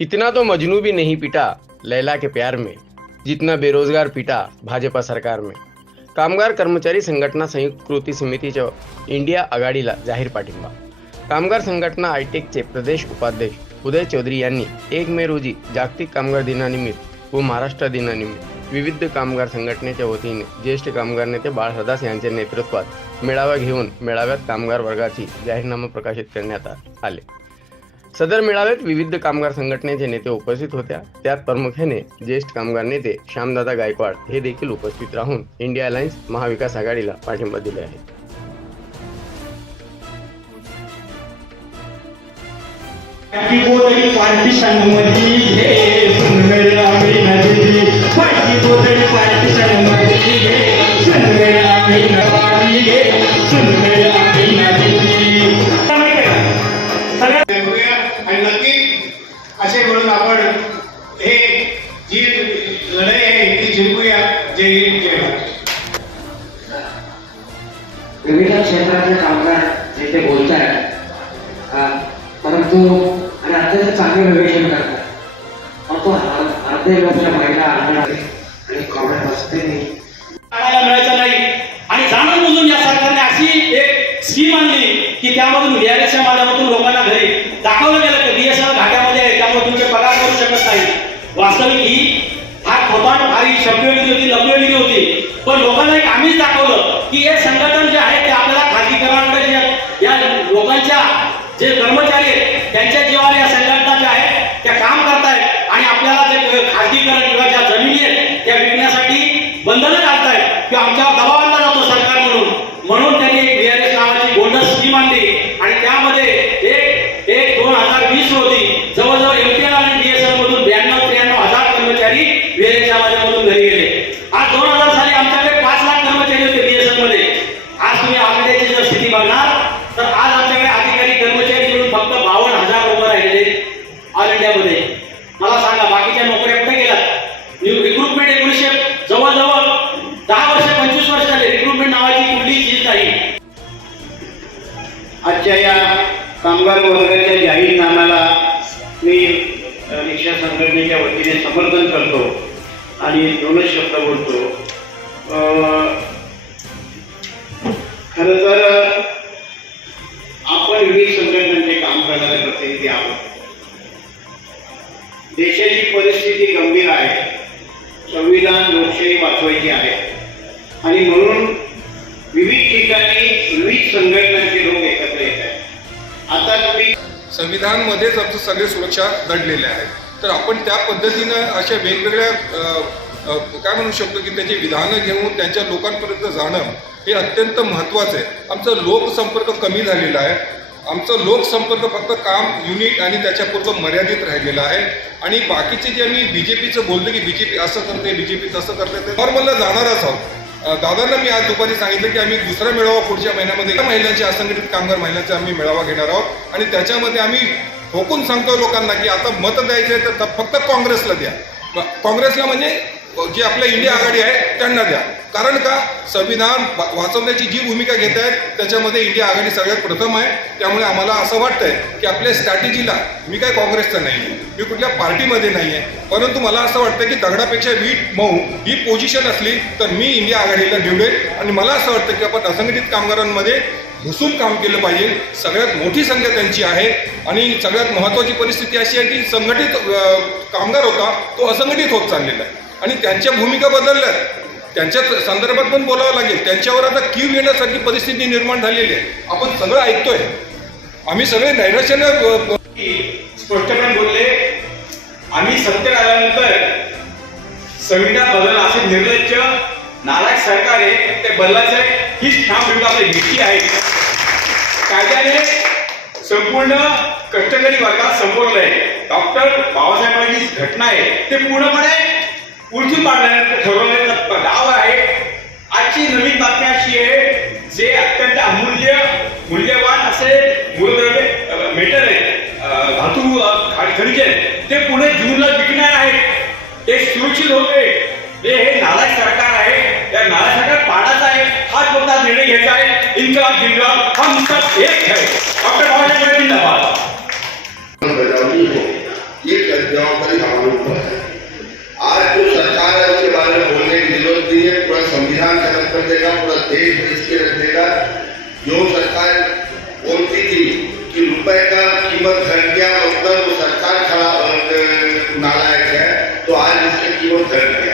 इतना तो मजनू भी नहीं पिटा लैला के प्यार में जितना बेरोजगार पिटा भाजपा सरकार में। कामगार कर्मचारी संघटना संयुक्त कृती समितीच्या इंडिया आघाडीला जाहीर पाठिंबा। कामगार संघटना आयटेकचे प्रदेश उपाध्यक्ष उदय चौधरी यांनी एक मे रोजी जागतिक कामगार दिनानिमित्त व महाराष्ट्र दिनानिमित्त विविध कामगार संघटनेच्या वतीने ज्येष्ठ कामगार नेते बाळ सदास यांच्या नेतृत्वात मेळावा घेऊन मेळाव्यात कामगार वर्गाची जाहीरनामा प्रकाशित करण्यात आले. सदर मेळाव्यात विविध कामगार संघटनेचे नेते उपस्थित होत्या. त्यात प्रामुख्याने ज्येष्ठ कामगार नेते श्यामदादा गायकवाड हे देखील उपस्थित राहून इंडिया अलायन्स महाविकास आघाडीला पाठिंबा दिले आहे की गोदडी पार्टिशनमध्ये जय जय विविध क्षेत्रातले कामगार येथे बोलत आहेत परंतु आणि अत्यंत चांगले विवेचन करतात. परंतु अर- अर्धे लोकच्या महिला आढळतात आणि कॉमेंट बसते नाही. मिळायचं नाही. आणि जाणून बुजून या सरकारने अशी एक स्कीम आणली की त्यामधून व्हीआरएसच्या माध्यमातून लोकांना घरी दाखवलं गेलं की बीएसएनएल घाट्यामध्ये आहे त्यामुळे तुमचे पगार करू शकत नाही वास्तविक ही फार खोबाण भारी शब्दवेळी होती लपवेळी होती पण लोकांना एक आम्हीच दाखवलं की हे संघटन जे आहे ते आपल्याला खाजगीकरणाकडे जे या लोकांच्या जे कर्मचारी आहेत त्यांच्या जीवाने या संघटना ज्या आहेत त्या काम करतायत आणि आपल्याला जे खाजगीकरण किंवा ज्या जमिनी आहेत त्या विकण्यासाठी बंधनं घालतायत किंवा आमच्यावर दबाव त्याचे समर्थन करतो आणि दोनच शब्द बोलतो. अ, खरं तर आपण विविध संघटनांचे काम करणारे प्रतिनिधी आहोत देशाची परिस्थिती गंभीर आहे. संविधान लोकशाही वाचवायची आहे. आणि म्हणून विविध ठिकाणी विविध संघटनांचे लोक एकत्र येत आहेत. आता तुम्ही संविधानमध्येच आमचं सगळे सुरक्षा दडलेले आहेत. तर आपण त्या पद्धतीनं अशा वेगवेगळ्या काय म्हणू शकतो की त्याची विधानं घेऊन त्यांच्या लोकांपर्यंत जाणं हे अत्यंत महत्त्वाचं आहे. आमचं लोकसंपर्क कमी झालेला आहे. आमचं लोकसंपर्क फक्त काम युनिट आणि त्याच्यापुरतं मर्यादित राहिलेलं आहे. आणि बाकीचे जे आम्ही बी जे पीचं बोलतो की बी जे पी असं करते बी जे पी तसं करते ते नॉर्मलला जाणारच आहोत दादांना मी आज दुपारी सांगितलं की आम्ही दुसरा मेळावा पुढच्या महिन्यामध्ये महिलांच्या असंघटित कामगार महिलांचा आम्ही मेळावा घेणार आहोत. आणि त्याच्यामध्ये आम्ही ठोकून सांगतो लोकांना की आता मत द्यायचं आहे तर फक्त काँग्रेसला द्या. काँग्रेसला म्हणजे जी आपल्या इंडिया आघाडी आहे त्यांना द्या. कारण का? संविधान वा- वाचवण्याची जी भूमिका घेत आहेत त्याच्यामध्ये इंडिया आघाडी सगळ्यात प्रथम आहे. त्यामुळे आम्हाला असं वाटतंय की आपल्या स्ट्रॅटेजीला मी काय काँग्रेसचा नाही आहे मी कुठल्या पार्टीमध्ये नाही आहे परंतु मला असं वाटतं की दगडापेक्षा वीट मऊ ही पोझिशन असली तर मी इंडिया आघाडीला निवडेल आणि मला असं वाटतं की आपण असंघटित कामगारांमध्ये घुसून काम केलं पाहिजे. सगळ्यात मोठी संख्या त्यांची आहे. आणि सगळ्यात महत्त्वाची परिस्थिती अशी आहे की संघटित कामगार होता तो असंघटित होत चाललेला आहे. आणि त्यांच्या भूमिका बदलल्यात. त्यांच्या संदर्भात पण बोलावं लागेल. त्यांच्यावर आता कीव येण्यासारखी परिस्थिती निर्माण झालेली आहे. आपण सगळं ऐकतोय. आम्ही सगळे नैराश्याने स्पष्टपणे बोलले आम्ही सत्तेत आल्यानंतर संविधान बदल असे निर्लज्ज नालायक सरकार आहे ते बदलायचं आहे. हीच ठाम भूमिका आपली आहे. कायद्याने संपूर्ण कष्टकरी वर्गात संपवलंय डॉक्टर बाबासाहेबांची जी घटना आहे ते पूर्णपणे उलटून पाडण्याचं ठरवलेलं डाव आहे. आजची नवीन बातमी अशी आहे जे अत्यंत अमूल्य मूल्यवान असे मूलद्रव्य मेटल आहे धातू अं, खनिजे ते पुणे जूनला विकणार आहेत. ते सुरक्षित होते. हे हे नालायक सरकार आहे. या नालायक सरकार पाडायचं आहे. हाच मोठा निर्णय घ्यायचा आहे? इन्कलाब जिंकलाब हम सब एक है. डॉक्टर बाबासाहेब जिंदाबाद. बजावली हो, ये जवाबदारी हमारे ऊपर है। आज जो सरकार है, उसके बारे में बोलने की ज़रूरत नहीं है। पूरा संविधान खत्म कर देगा, पूरा देश के रख देगा जो सरकार बोलती थी कि रुपए का कीमत घट गया मतलब वो सरकार खराब नालायक है तो आज इसकी कीमत घट गया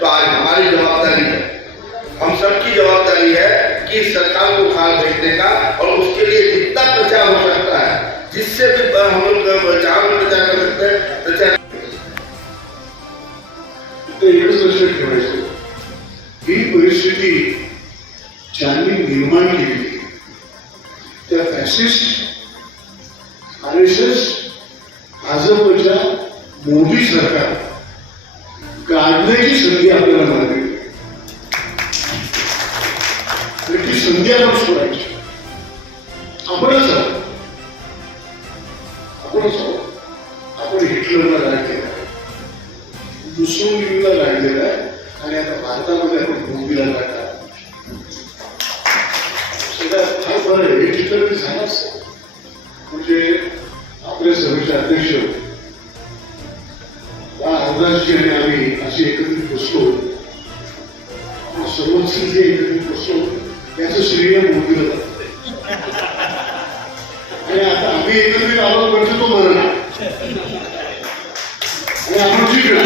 तो आज हमारी जवाबदारी है। हम सबकी जवाबदारी है कि सरकार को खाल फेंकने का और उसके लिए जितना प्रचार हो सकता है, जिससे भी हम लोग भी प्रचार कर सकते हैं, प्रचार ठेवायचं ही परिस्थिती ज्यांनी निर्माण केली त्या फॅसिस्ट आर एस एस भाजपच्या मोदी सरकार संधी आपल्याला मिळाली आणि ती संधी आपण सोडायची. आपणच आपणच आपण हिटलरला राग केला मुसोलिनीला लागलेला आहे. आणि आता भारतामध्ये आपण भूमीला लागला सगळ्यात फार बरं आहे हे चित्र मी म्हणजे आपल्या सभेचे अध्यक्ष आमदारजी आणि आम्ही असे एकत्रित बसलो आपण सर्वच जे एकत्रित बसलो याचं श्रेय मोदीला जातं आणि आता आम्ही एकत्रित आलो म्हणजे तो मरण आणि आपण जिंकला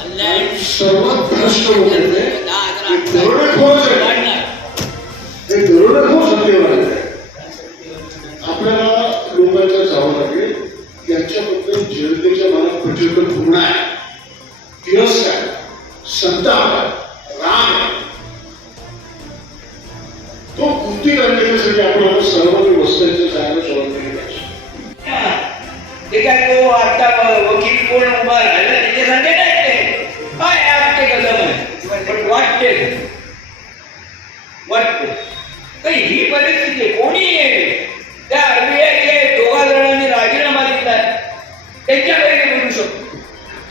सर्वात भ्रष्ट लोक आहेत ते. हे हजार सत्तेवर आपल्याला लोकांच्या जावं लागेल. यांच्याबद्दल जनतेच्या मनात प्रचंड घृणा आहे. तिरस्कार संताप राग तो कृती करण्यासाठी आपण सर्वांनी वस्त्यांच्या जायला सुरुवात केली पाहिजे. ते काय तो आता वकील कोण उभा आहे? वाटते वाटते तर ही परिस्थिती आहे. कोणी त्या आरबीआयचे दोघा जणांनी राजीनामा दिला. त्यांच्याकडे बोलू शकतो.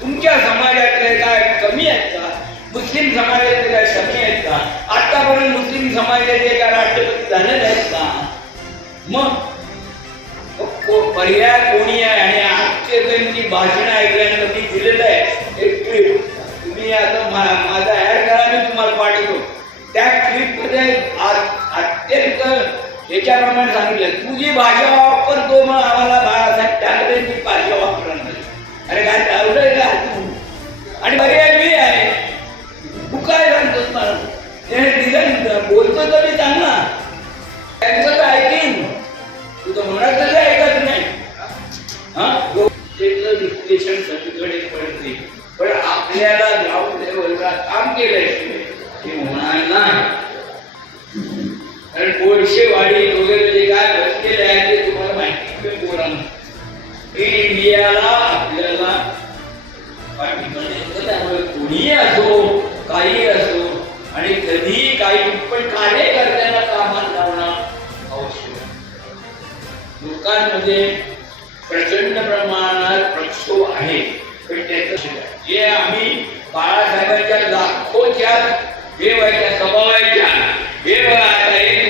तुमच्या समाजातले काय कमी आहेत का? मुस्लिम समाजातले काय कमी आहेत का? आतापर्यंत मुस्लिम समाजाचे काय राष्ट्रपती झालेले आहेत का? मग? पर्याय कोणी आहे? आणि आजचे त्यांची भाषण ऐकल्यानंतर मी दिलेलं आहे. एक तुम्ही आता याच्याप्रमाणे सांगितलं तुझी भाषा वापरतो मग आम्हाला बाळासाहेब ठाकरेंची भाषा वापरणार नाही. अरे काय चाललंय का तू? आणि पर्याय मी आहे. तू काय सांगतोस मला? त्याने दिलं बोलतो तर मी चांगला त्यांचं तर ऐकीन. तू तर म्हणत तसं ऐकत नाही? हा? विश्लेषण सगळीकडे पडते पण आपल्याला ग्राउंड लेवलला काम केलंय. ते होणार नाही कारण कोळशेवाडी वगैरे जे काय बसलेले आहे ते तुम्हाला माहिती आहे. इंडियाला आपल्याला पाठिंबा द्यायचा. त्यामुळे कोणीही असो काही असो आणि कधीही काही पण कार्यकर्त्यांना कामात लावणं आवश्यक लोकांमध्ये प्रचंड प्रमाणात प्रक्षोभ आहे. पण त्याचं जे आम्ही बाळासाहेबांच्या लाखोच्या हे व्हायच्या सभा व्हायच्या हे